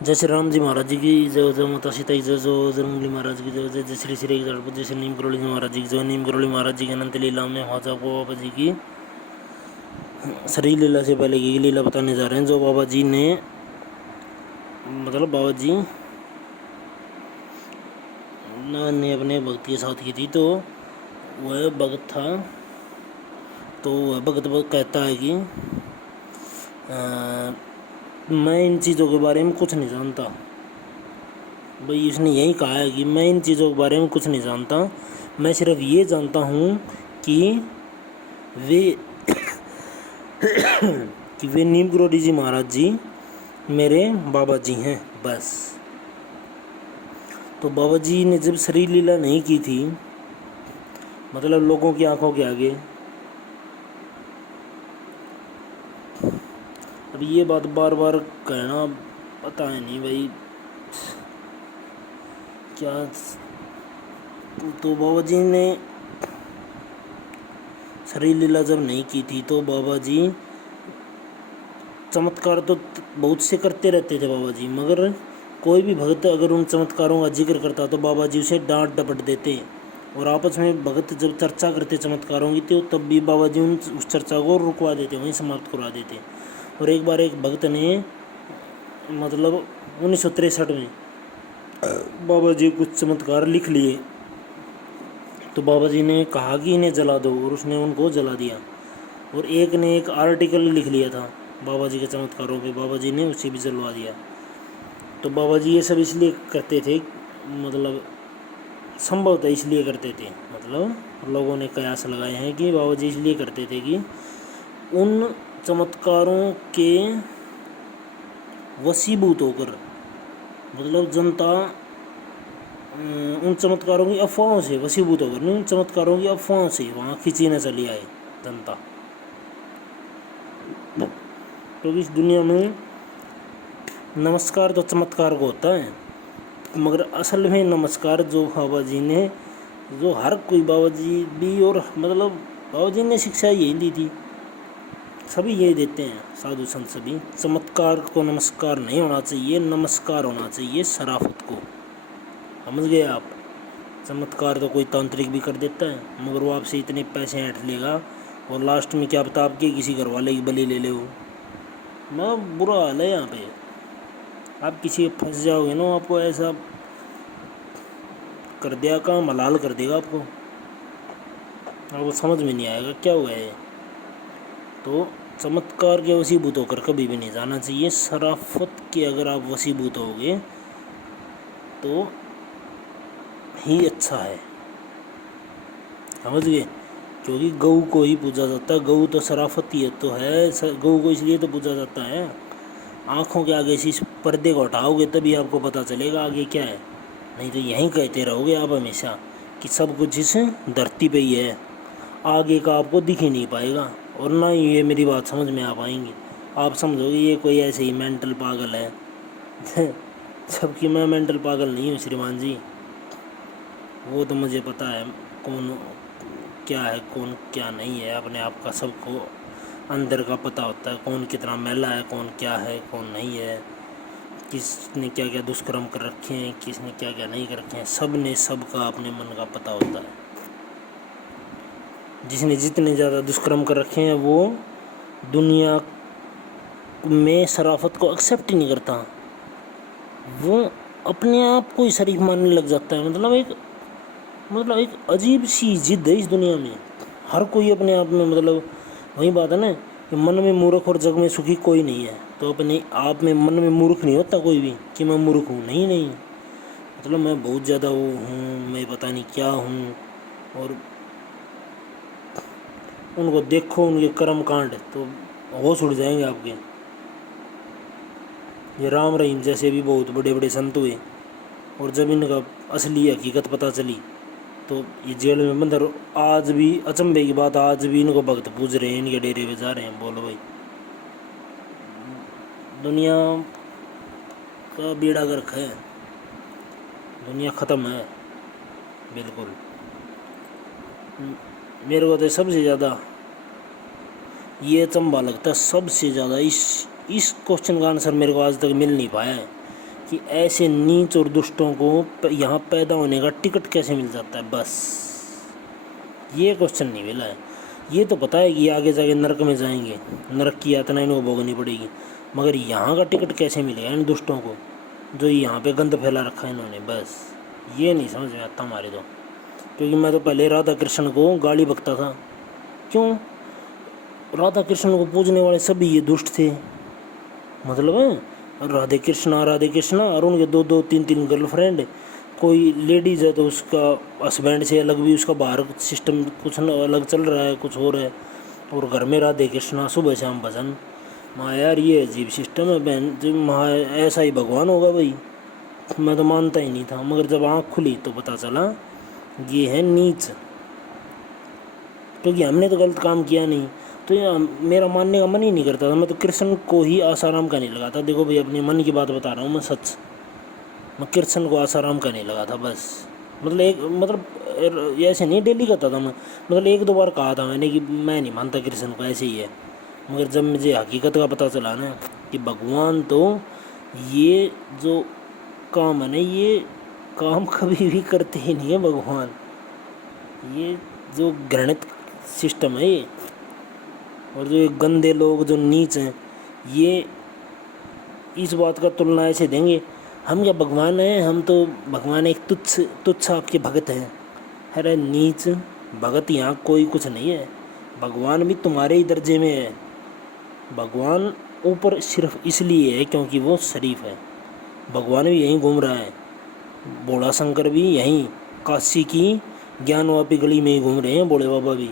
जय श्री राम जी महाराज जी की जय, जय माता सीता की जय, जय जरंगली महाराज की जय, जय जय श्री श्री गणपति, जय श्री नीम करोली महाराज जी की जय। नीम करोली महाराज जी के अनंत लीला में ख्वाजा बाबा जी की श्री लीला से पहले की लीला बताने जा रहे हैं, जो बाबा जी ने बाबा जी ने अपने भक्त के साथ की थी। तो वह भक्त था, तो वह भक्त कहता है कि मैं इन चीज़ों के बारे में कुछ नहीं जानता। भाई इसने यही कहा है कि मैं इन चीज़ों के बारे में कुछ नहीं जानता, मैं सिर्फ ये जानता हूँ कि वे कि वे नीम करोली जी महाराज जी मेरे बाबा जी हैं, बस। तो बाबा जी ने जब श्री लीला नहीं की थी, मतलब लोगों की आंखों के आगे, अब ये बात बार बार कहना पता है नहीं भाई क्या। तो बाबा जी ने श्री लीला जब नहीं की थी, तो बाबा जी चमत्कार तो बहुत से करते रहते थे बाबा जी, मगर कोई भी भक्त अगर उन चमत्कारों का जिक्र करता तो बाबा जी उसे डांट डपट देते। और आपस में भक्त जब चर्चा करते चमत्कारों की, तो तब भी बाबा जी उस चर्चा को रुकवा देते, वहीं समाप्त करवा देते। और एक बार एक भक्त ने 1963 में बाबा जी कुछ चमत्कार लिख लिए, तो बाबा जी ने कहा कि इन्हें जला दो, और उसने उनको जला दिया। और एक ने एक आर्टिकल लिख लिया था बाबा जी के चमत्कारों पे, बाबा जी ने उसे भी जलवा दिया। तो बाबा जी ये सब इसलिए करते थे, संभवतः इसलिए करते थे, लोगों ने कयास लगाए हैं कि बाबा जी इसलिए करते थे कि उन चमत्कारों के वशीभूत होकर, जनता उन चमत्कारों की अफवाहों से वशीभूत होकर, उन चमत्कारों की अफवाहों से वहाँ खींची न चली आए जनता। तो इस दुनिया में नमस्कार तो चमत्कार को होता है, मगर असल में नमस्कार जो बाबा जी ने, जो हर कोई बाबा जी भी, और बाबा जी ने शिक्षा यही दी थी, सभी यही देते हैं, साधु संत सभी। चमत्कार को नमस्कार नहीं होना चाहिए, नमस्कार होना चाहिए शराफत को। समझ गए आप? चमत्कार तो कोई तांत्रिक भी कर देता है, मगर वो आपसे इतने पैसे ऐंठ लेगा, और लास्ट में क्या पता आपके किसी घर वाले की बलि ले ले वो। ना बुरा हाल है यहाँ पे, आप किसी फंस जाओगे ना, आपको ऐसा कर दिया, काम हलाल कर देगा आपको समझ में नहीं आएगा क्या हुआ है। तो चमत्कार के वशीभूत होकर कभी भी नहीं जाना चाहिए। शराफत के अगर आप वशीभूत होगे तो ही अच्छा है, समझ गए? क्योंकि गऊ को ही पूजा जाता है, गऊ तो शराफत ही तो है, गऊ को इसलिए तो पूजा जाता है। आँखों के आगे से इस पर्दे को हटाओगे तभी आपको पता चलेगा आगे क्या है, नहीं तो यहीं कहते रहोगे आप हमेशा कि सब कुछ इस धरती पे ही है, आगे का आपको दिख ही नहीं पाएगा, और ना ही ये मेरी बात समझ में आ पाएंगी। आप समझोगे ये कोई ऐसे ही मेंटल पागल है जबकि मैं मेंटल पागल नहीं हूँ श्रीमान जी, वो तो मुझे पता है कौन क्या है कौन क्या नहीं है, अपने आप का सबको अंदर का पता होता है, कौन कितना मैला है, कौन क्या है कौन नहीं है, किसने क्या क्या दुष्कर्म कर रखे हैं, किसने क्या क्या नहीं कर रखे हैं, सब ने सब का अपने मन का पता होता है। जिसने जितने ज़्यादा दुष्कर्म कर रखे हैं वो दुनिया में शराफत को एक्सेप्ट ही नहीं करता, वो अपने आप को ही शरीफ मानने लग जाता है। एक अजीब सी जिद है इस दुनिया में, हर कोई अपने आप में, वही बात है ना कि मन में मूर्ख और जग में सुखी कोई नहीं है। तो अपने आप में मन में मूर्ख नहीं होता कोई भी कि मैं मूर्ख हूँ, नहीं, मैं बहुत ज़्यादा वो हूँ, मैं पता नहीं क्या हूँ। और उनको देखो, उनके कर्म कांड, तो होश उड़ जाएंगे आपके। ये राम रहीम जैसे भी बहुत बड़े बड़े संत हुए, और जब इनका असली हकीकत पता चली तो ये जेल में बंद। आज भी अचंभे की बात, आज भी इनको भक्त पूज रहे हैं, इनके डेरे पे जा रहे हैं। बोलो भाई, दुनिया का बेड़ा गर्क है, दुनिया ख़त्म है बिल्कुल। मेरे को तो सबसे ज़्यादा ये अचंभा लगता है, सबसे ज़्यादा इस क्वेश्चन का आंसर मेरे को आज तक मिल नहीं पाया है کہ ایسے نیچ اور دشٹوں کو یہاں پیدا ہونے کا ٹکٹ کیسے مل جاتا ہے، بس یہ کوشچن نہیں ملا ہے۔ یہ تو پتہ ہے کہ یہ آگے جا کے نرک میں جائیں گے، نرک کی یاتنا انہیں بھوگنی پڑے گی، مگر یہاں کا ٹکٹ کیسے ملے گا ان دشٹوں کو جو یہاں پہ گند پھیلا رکھا ہے انہوں نے، بس یہ نہیں سمجھ میں آتا ہمارے تو۔ کیونکہ میں تو پہلے رادھا کرشن کو گالی بکتا تھا، کیوں؟ رادھا کرشن کو پوجنے والے سبھی یہ دشٹ تھے، مطلب رادھے کرشنا اور ان کے دو دو تین تین گرل فرینڈ، کوئی لیڈیز ہے تو اس کا ہسبینڈ سے الگ بھی اس کا باہر سسٹم کچھ الگ چل رہا ہے، کچھ اور ہے، اور گھر میں رادھے کرشنا صبح شام بھجن۔ ماں یار یہ عجیب سسٹم ہے بہن، جو ماں ایسا ہی بھگوان ہوگا بھائی، میں تو مانتا ہی نہیں تھا، مگر جب آنکھ کھلی تو پتہ چلا یہ ہے نیچ، کیونکہ ہم نے تو غلط کام کیا نہیں، تو میرا ماننے کا من ہی نہیں کرتا تھا، میں تو کرشن کو ہی آسارام کا نہیں لگا تھا۔ دیکھو بھائی اپنے من کی بات بتا رہا ہوں میں، سچ میں کرشن کو آسارام کا نہیں لگا تھا بس، مطلب ایسے نہیں ڈیلی کرتا تھا میں، مطلب ایک دو بار کہا تھا میں نے کہ میں نہیں مانتا کرشن کو، ایسے ہی ہے، مگر جب مجھے حقیقت کا پتہ چلا نا کہ بھگوان تو یہ جو کام ہے نا، یہ کام کبھی بھی کرتے ہی نہیں ہے بھگوان، یہ جو گھرنت سسٹم ہے یہ، اور جو گندے لوگ جو نیچ ہیں یہ اس بات کا تلنا ایسے دیں گے ہم کیا بھگوان ہیں، ہم تو بھگوان ایک تجھ آپ کے بھگت ہیں۔ ارے نیچ بھگت یہاں کوئی کچھ نہیں ہے، بھگوان بھی تمہارے ہی درجے میں ہے، بھگوان اوپر صرف اس لیے ہے کیونکہ وہ شریف ہے، بھگوان بھی یہیں گھوم رہا ہے، بوڑا شنکر بھی یہیں کاشی کی گیان واپی گلی میں ہی گھوم رہے ہیں، بوڑے بابا بھی،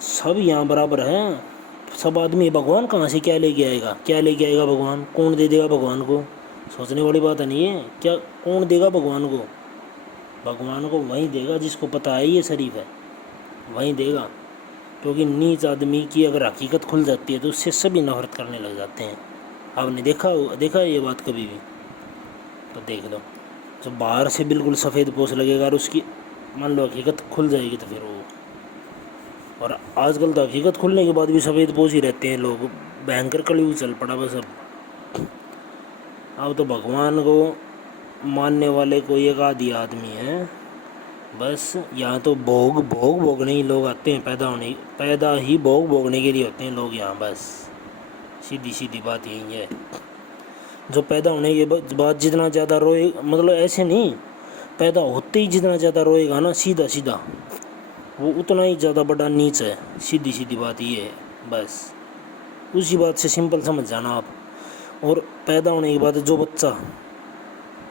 سب یہاں برابر ہیں، سب آدمی۔ بھگوان کہاں سے کیا لے کے آئے گا، کیا لے کے آئے گا بھگوان، کون دے دے گا بھگوان کو، سوچنے والی بات نہیں ہے، کیا کون دے گا بھگوان کو، بھگوان کو وہیں دے گا جس کو پتہ ہے یہ شریف ہے، وہیں دے گا، کیونکہ نیچ آدمی کی اگر حقیقت کھل جاتی ہے تو اس سے سبھی نفرت کرنے لگ جاتے ہیں۔ آپ نے دیکھا یہ بات کبھی بھی تو دیکھ لو، جب باہر سے بالکل سفید پوش لگے گا اور اس کی مان لو حقیقت کھل جائے گی تو پھر وہ، اور آج کل تو حقیقت کھلنے کے بعد بھی سفید پوش ہی رہتے ہیں لوگ، بھینکر کلیو چل پڑا بس اب تو بھگوان کو ماننے والے کوئی ایک آدھی آدمی ہے بس، یہاں تو بھوگنے ہی لوگ آتے ہیں، پیدا ہی بھوگنے کے لیے ہوتے ہیں لوگ یہاں، بس سیدھی بات یہی ہے۔ جو پیدا ہونے کے بعد جتنا زیادہ روئے، مطلب ایسے نہیں، پیدا ہوتے ہی جتنا زیادہ روئے گا نا سیدھا وہ اتنا ہی زیادہ بڑا نیچ ہے، سیدھی بات یہ ہے بس، اسی بات سے سمپل سمجھ جانا آپ۔ اور پیدا ہونے کے بعد جو بچہ،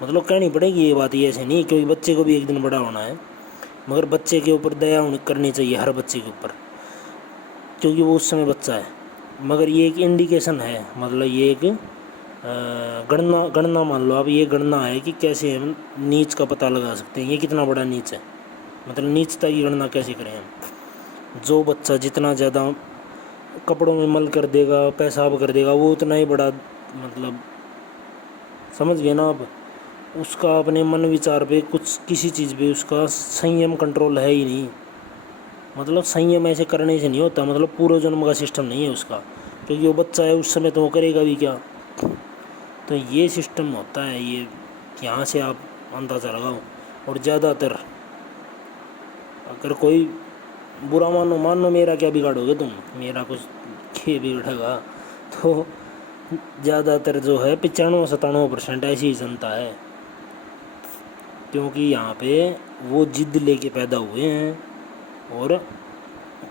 مطلب کہنی پڑے گی یہ بات، یہ ایسے نہیں کیونکہ بچے کو بھی ایک دن بڑا ہونا ہے، مگر بچے کے اوپر دیا کرنی چاہیے ہر بچے کے اوپر، کیونکہ وہ اس سمے بچہ ہے، مگر یہ ایک انڈیکیشن ہے، مطلب یہ ایک گڑنا مان لو آپ، یہ گڑنا ہے کہ کیسے ہم نیچ کا پتہ لگا سکتے ہیں، یہ کتنا بڑا نیچ ہے، مطلب نیچتا کی گڑنا کیسے کریں ہم۔ جو بچہ جتنا زیادہ کپڑوں میں مل کر دے گا، پیشاب کر دے گا، وہ اتنا ہی بڑا، مطلب سمجھ گئے نا آپ، اس کا اپنے من وچار پہ کسی چیز پہ اس کا سنیم کنٹرول ہے ہی نہیں، مطلب سنیم ایسے کرنے سے نہیں ہوتا، مطلب پورو جنم کا سسٹم نہیں ہے اس کا، کیونکہ وہ بچہ ہے اس سمے تو وہ کرے گا بھی کیا، تو یہ سسٹم ہوتا ہے، یہ یہاں سے آپ اندازہ لگاؤ۔ اور زیادہ تر اگر کوئی برا مانو میرا کیا بگاڑو گے تم، میرا کچھ یہ بگڑے گا، تو زیادہ تر جو ہے 95-97% ایسی ہی جنتا ہے، کیونکہ یہاں پہ وہ ضد لے کے پیدا ہوئے ہیں، اور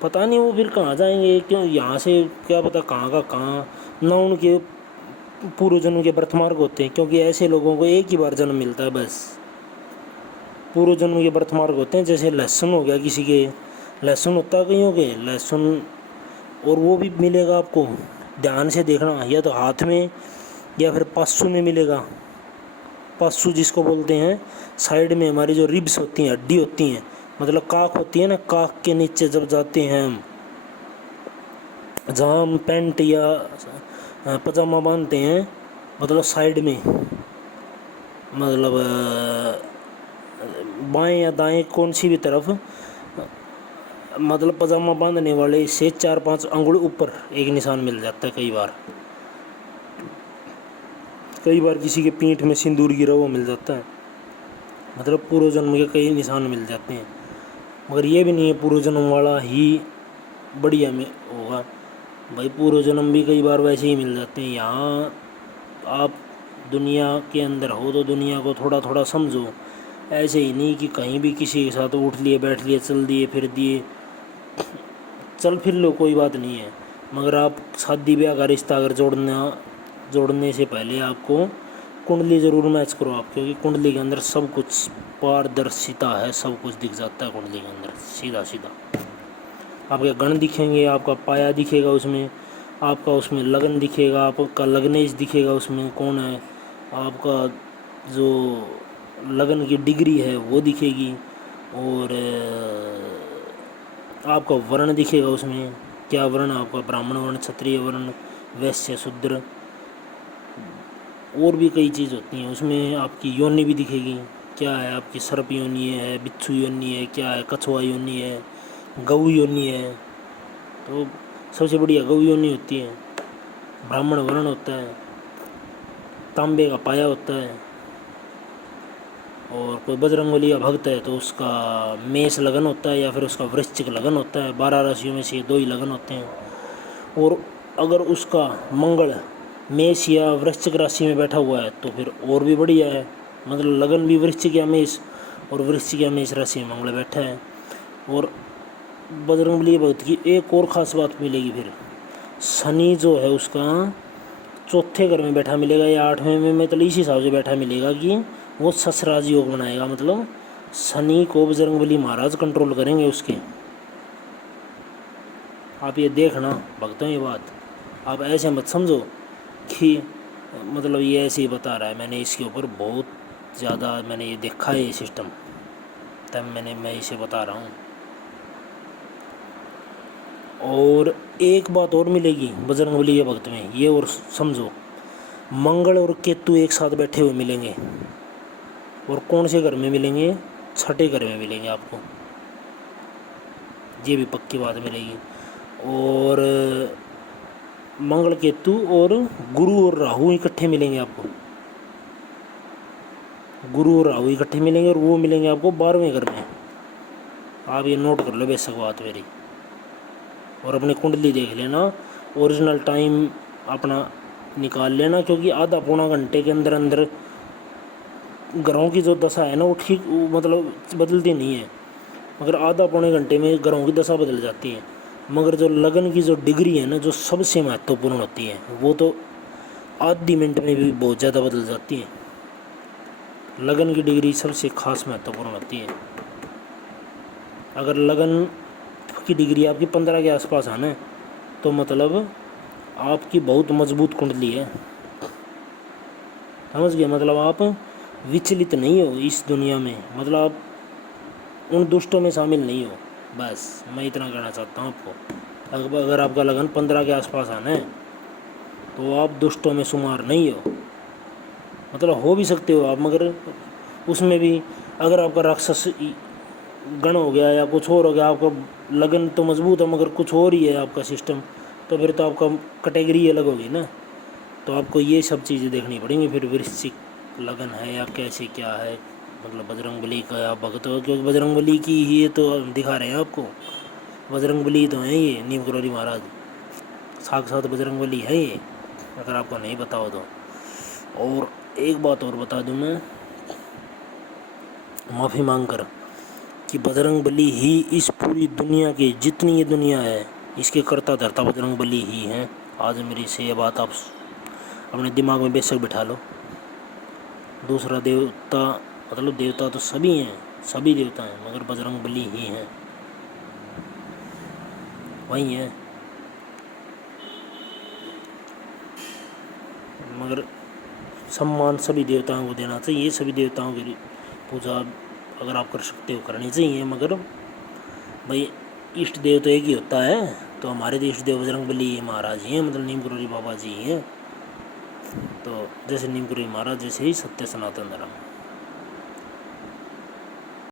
پتہ نہیں وہ پھر کہاں جائیں گے، کیوں یہاں سے کیا پتہ کہاں کا کہاں، نہ ان کے پورو جنم کے برتھ مارک ہوتے ہیں، کیونکہ ایسے لوگوں کو ایک ہی بار جنم ملتا ہے بس، پورو جنم کے برتھ مارک ہوتے ہیں، جیسے لہسن ہو گیا، کسی کے لہسن ہوتا ہے، کئیوں کے لہسن، اور وہ بھی ملے گا آپ کو، دھیان سے دیکھنا، یا تو ہاتھ میں یا پھر پاسو میں ملے گا، پاسو جس کو بولتے ہیں، سائیڈ میں ہماری جو ریبس ہوتی ہیں، ہڈی ہوتی ہیں، مطلب کاک ہوتی ہے نا، کاک کے نیچے جب جاتے ہیں ہم، جہاں ہم پینٹ یا پاجامہ باندھتے ہیں، مطلب سائیڈ میں، مطلب بائیں یا دائیں کون سی بھی طرف، مطلب پاجامہ باندھنے والے سے 4-5 انگل اوپر ایک نشان مل جاتا ہے، कई बार किसी के पीठ में सिंदूर गिरा हुआ मिल जाता है, मतलब पूर्व जन्म के कई निशान मिल जाते हैं। मगर ये भी नहीं है पूर्व जन्म वाला ही बढ़िया में होगा भाई, पूर्व जन्म भी कई बार वैसे ही मिल जाते हैं। यहाँ आप दुनिया के अंदर हो तो दुनिया को थोड़ा थोड़ा समझो, ऐसे ही नहीं कि कहीं भी किसी के साथ उठ लिए बैठ लिए चल दिए फिर दिए, चल फिर लो कोई बात नहीं है। मगर आप शादी ब्याह का रिश्ता अगर जोड़ने से पहले आपको कुंडली ज़रूर मैच करो आप, क्योंकि कुंडली के अंदर सब कुछ पारदर्शिता है, सब कुछ दिख जाता है कुंडली के अंदर सीधा सीधा। आपके गण दिखेंगे, आपका पाया दिखेगा उसमें, आपका उसमें लगन दिखेगा, आपका लग्नेश दिखेगा उसमें कौन है, आपका जो लगन की डिग्री है वो दिखेगी, और आपका वर्ण दिखेगा उसमें, क्या वर्ण आपका, ब्राह्मण वर्ण, क्षत्रिय वर्ण, वैश्य, शूद्र, और भी कई चीज़ होती हैं उसमें। आपकी योनि भी दिखेगी, क्या है आपकी, सर्प योनि है, बिच्छू योनि है, क्या है, कछुआ योनि है, गऊ योनि है। तो सबसे बढ़िया गऊ योनि होती है, ब्राह्मण वर्ण होता है, तांबे का पाया होता है, और कोई बजरंगबली का भक्त है तो उसका मेष लगन होता है या फिर उसका वृश्चिक लगन होता है। 12 राशियों में से 2 ही लगन होते हैं। और अगर उसका मंगल मेष या वृश्चिक राशि में बैठा हुआ है तो फिर और भी बढ़िया है, मतलब लगन भी वृश्चिक या मेष, और वृश्चिक या मेष राशि में मंगल बैठा है। और बजरंगबली भक्त की एक और ख़ास बात मिलेगी, फिर शनि जो है उसका चौथे घर में बैठा मिलेगा या 8वें में, मतलब इस हिसाब से बैठा मिलेगा कि वो ससराज योग बनाएगा, मतलब शनि को बजरंगबली महाराज कंट्रोल करेंगे उसके। आप ये देखना भक्तों, ये बात आप ऐसे मत समझो कि मतलब ये ऐसे ही बता रहा है, मैंने इसके ऊपर बहुत ज़्यादा मैंने ये देखा है ये सिस्टम, तब मैं इसे बता रहा हूँ। और एक बात और मिलेगी बजरंगबली के भक्त में, ये और समझो, मंगल और केतु एक साथ बैठे हुए मिलेंगे, और कौन से घर में मिलेंगे, छठे घर में मिलेंगे आपको, ये भी पक्की बात मिलेगी। और मंगल केतु और गुरु और राहु इकट्ठे मिलेंगे आपको, गुरु और राहु इकट्ठे मिलेंगे, और वो मिलेंगे आपको 12वें घर में। आप ये नोट कर लो बेशक बात मेरी, और अपनी कुंडली देख लेना, ओरिजिनल टाइम अपना निकाल लेना, क्योंकि आधा पौना घंटे के अंदर अंदर ग्रहों की जो दशा है ना वो ठीक मतलब बदलती नहीं है, मगर आधा पौने घंटे में ग्रहों की दशा बदल जाती है। मगर जो लगन की जो डिग्री है ना, जो सबसे महत्वपूर्ण होती है, वो तो आधी मिनट में भी बहुत ज़्यादा बदल जाती है। लगन की डिग्री सबसे खास महत्वपूर्ण होती है। अगर लगन की डिग्री आपकी 15 के आसपास है ना, तो मतलब आपकी बहुत मजबूत कुंडली है, समझ गए, मतलब आप विचलित नहीं हो इस दुनिया में, मतलब आप उन दुष्टों में शामिल नहीं हो, बस मैं इतना कहना चाहता हूँ आपको। अगर आपका लगन 15 के आसपास आना है तो आप दुष्टों में शुमार नहीं हो, मतलब हो भी सकते हो आप, मगर उसमें भी अगर आपका राक्षस गण हो गया या कुछ और हो गया, आपका लगन तो मजबूत है मगर कुछ और ही है आपका सिस्टम, तो फिर तो आपका कैटेगरी अलग होगी ना। तो आपको ये सब चीज़ें देखनी पड़ेंगी, फिर वृश्चिक लगन है या कैसे क्या है, मतलब बजरंगबली का आप भक्त हो, क्योंकि बजरंगबली की ही ये तो दिखा रहे हैं आपको, बजरंगबली तो हैं ये, नीम करोली महाराज साक्षात बजरंगबली है ये, अगर आपको नहीं पता हो तो। और एक बात और बता दूं मैं माफ़ी मांग कर, कि बजरंगबली ही इस पूरी दुनिया की, जितनी ये दुनिया है इसके कर्ता धर्ता बजरंगबली ही हैं। आज मेरी से ये बात आप अपने दिमाग में बेशक बिठा लो। दूसरा देवता मतलब देवता तो सभी हैं, सभी देवता हैं, मगर बजरंगबली ही हैं, वही हैं। मगर सम्मान सभी देवताओं को देना चाहिए, सभी देवताओं की पूजा अगर आप कर सकते हो करनी चाहिए। मगर भाई इष्ट देव तो एक ही होता है, तो हमारे तो इष्ट देव बजरंगबली महाराज ही हैं, मतलब नीम करोली बाबा जी हैं। तो जैसे नीम करोली महाराज जैसे ही सत्य सनातन धर्म।